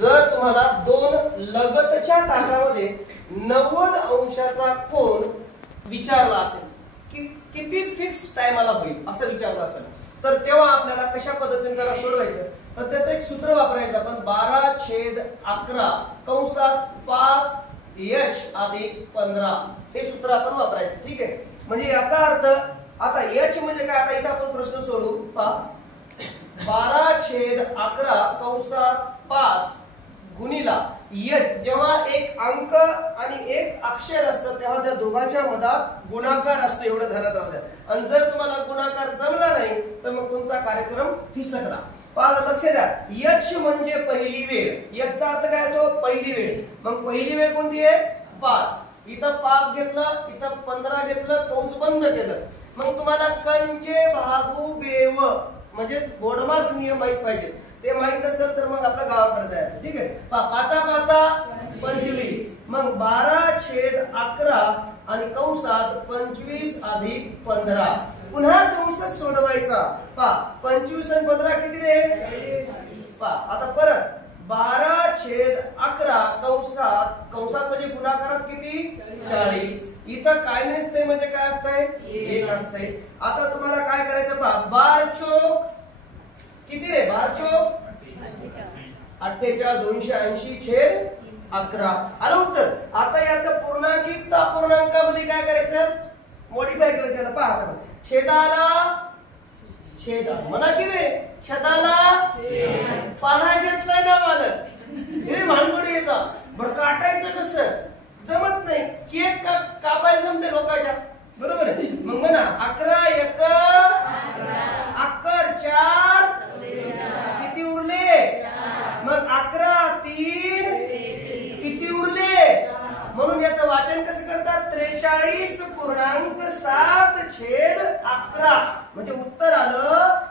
जर तुम्हाला दोन लगतच्या तासामध्ये 90 अंशाचा कोन विचारला असेल की किती फिक्स टाइमला होईल असं विचारलं असेल तर तेव्हा आपल्याला कशा पद्धतीने त्याला सोडवायचं तर त्याचं एक सूत्र वापरायचं आपण 12/11 कंसात 5h अधिक 15 हे सूत्र आपण वापरायचं. ठीक आहे. म्हणजे याचा अर्थ आता h म्हणजे काय आता इथे आपण प्रश्न सोडू पहा 12/11 कंसात 5 गुणिला h जेव्हा एक अंक आणि एक अक्षर असतं तेव्हा त्या दोघांच्या मधात गुणाकार असतो एवढं ध्यानात राहू द्या. आणि जर तुम्हाला गुणाकार जमला नाही तर मग तुमचा कार्यक्रम फिसकला. पहा लक्ष द्या h म्हणजे पहिली वेळ याचा अर्थ काय तो पहिली वेळ. मग पहिली वेळ कोणती आहे 5. इथं 5 घेतलं इथं 15 घेतलं कंस बंद केलं. मग तुम्हाला कंचे भागू बेव म्हणजे बोर्डमार्क्स नियम माहित पाहिजे. ते माहित असेल तर मग आपल्या गावाकडे जायचं. ठीक आहे. 5 25 मग 12/11 आणि कंसात 25 अधिक 15 पुन्हा कंस सोडवायचा. पहा 25 आणि 15 किती रे पहा आता परत 12/11 कंसात म्हणजे गुणाकारात किती 40. इथं काय नसते म्हणजे काय असतंय 1 असतंय. आता तुम्हाला काय करायचं पहा 12 चोक किती रे 12 चोक 48 280/11 आलं उत्तर. आता याचं पूर्णांकित अपूर्णांकामध्ये काय करायचं मॉडिफाय करायचं त्याला. पहा आता छेदा म्हणा की रे छेदाला पाण्यातलं ना मालक हे भानगडी येतात. बरं काटायचं कसं जमत नाही. केक कापायला जमते लोकांच्या बरोबर आहे. मग म्हणा 11 4 किती उरले मग 11 3 किती उरले. म्हणून याचं वाचन कसं करतात 43.7/11 म्हणजे उत्तर आलं